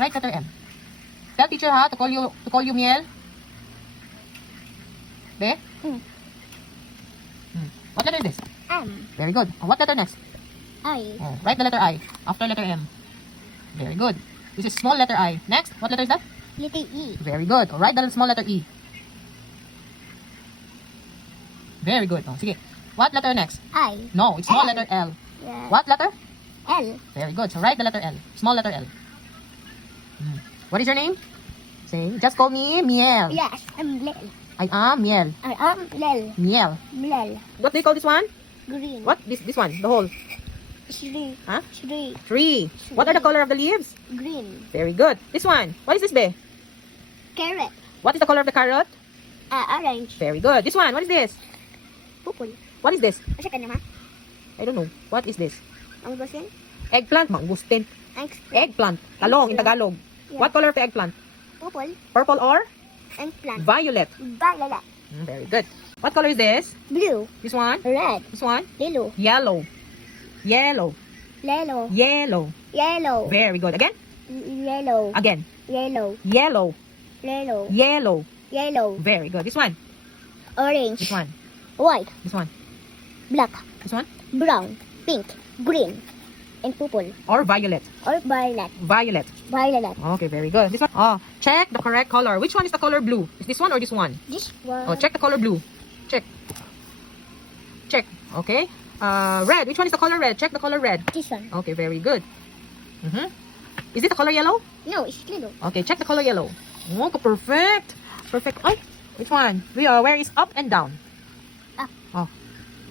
Right letter M. Tell teacher ha to call you Miel. Be? What letter is this? M. Very good. What letter next? I. Write the letter I after letter M. Very good. This is small letter I. Next, what letter is that? Little E. Very good. Write the small letter E. Very good. Sige. What letter next? I. No, it's small L. letter L. Yeah. What letter? L. Very good. So write the letter L. Small letter L. What is your name? Say, just call me Miel. Yes, I'm Lel. I am Miel. I am Lel. Miel. Lel. What do you call this one? Green. What? This one. The whole. Shri. Huh? Shri. Tree. What are the color of the leaves? Green. Very good. This one. What is this be? Carrot. What is the color of the carrot? Orange. Very good. This one. What is this? Purple. What is this? Asa ka naman? I don't know. What is this? Ang basin? Eggplant. Mangustin. Eggplant. Talong in Tagalog. Yeah. What color of the eggplant? Purple. Purple or Eggplant. violet? Violet. Very good. What color is this? Blue. This one? Red. This one? Yellow. Yellow. Yellow. Yellow. Yellow. Yellow. Very good. Again? Yellow. Again. Yellow. Yellow. Yellow. Yellow. Yellow. Very good. This one? Orange. This one? White. This one? Black. This one? Brown. Pink. Green. And purple. Or violet? Or violet. Violet. Violet. Okay, very good. This one? Oh, check the correct color. Which one is the color blue? Is this one or this one? This one. Oh, check the color blue. Check. Check. Okay. Red. Which one is the color red? Check the color red. This one. Okay, very good. Is it the color yellow? No, it's little. Okay, check the color yellow. Oh, perfect. Perfect. Ay, which one? Where is up and down? Up. Oh,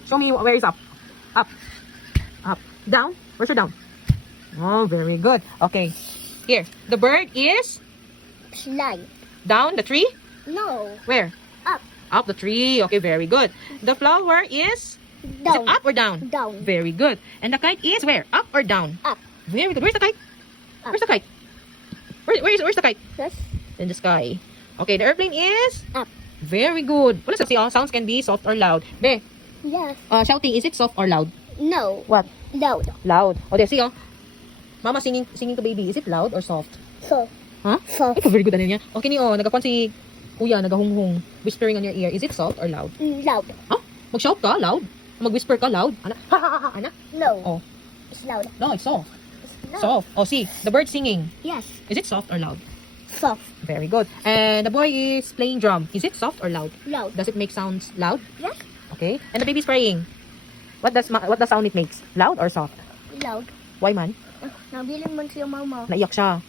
show me where is up. Up. Up. Down. Where's your down? Oh, very good. Okay. Here. The bird is Slide. down the tree. No. Where? Up. Up the tree. Okay, very good. The flower is it Down. up or down? Down. Very good. And the kite is where? Up or down? Up. Very good. Where's the kite? Up. Where's the kite? Where's the kite? Yes. In the sky. Okay, the airplane is Up. very good. Wala sa siya. Sounds can be soft or loud. Be, Yes. shouting, is it soft or loud? No. What? Loud. Loud. Oh, there, see, oh. Mama singing to baby. Is it loud or soft? So. Huh? Soft. Ito, very good ano niya. Okay ni, oh, nagakon si kuya, nagahunghung, whispering on your ear. Is it soft or loud? Loud. Huh? Mag-shout ka, loud? Mag-whisper ka, loud? Ana? Ha, ha, ha, ha, ana? No. Oh. It's loud. No, it's soft. It's loud. Soft. Oh, see, the bird singing. Yes. Is it soft or loud? Soft. Very good. And the boy is playing drum. Is it soft or loud? Loud. Does it make sounds loud? Yes. Okay. And the baby's praying. What does sound it makes? Loud or soft? Loud. Why man? Nabilin man siya mama. Naiyak siya.